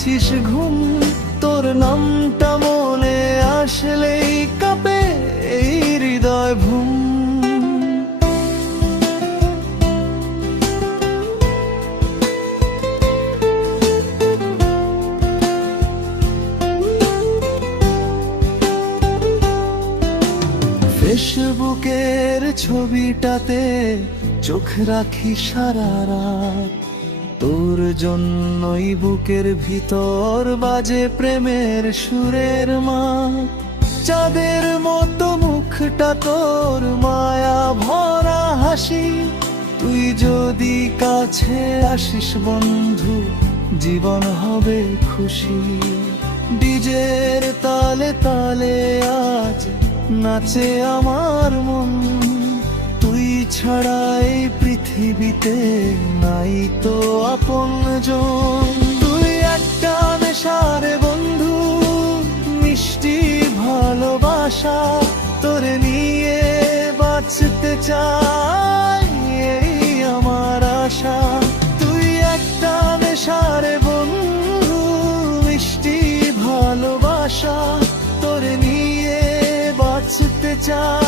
দিয়েছিস ঘুম, তোর নামটা মনে আসলেই কাঁপে এই হৃদয় ভূম। ফেসবুকের ছবিটাতে চোখ রাখি সারা রাত, তোর জন্যই বুকের ভিতর বাজে প্রেমের সুরের মা। চাঁদের মতো মুখটা তোর, মায়া ভরা হাসি, তুই যদি কাছে আসিস বন্ধু জীবন হবে খুশি। ডিজের তালে তালে আজ নাচে আমার মন, তুই ছাড়া এই পৃথিবীতে নাই তো আপনজন। তুই একটা নেশার বন্ধু, মিষ্টি ভালোবাসা, তোরে নিয়ে বাঁচতে চাই এই আমার আশা। তুই একটা নেশার বন্ধু, মিষ্টি ভালোবাসা, তোরে নিয়ে বাঁচতে চাই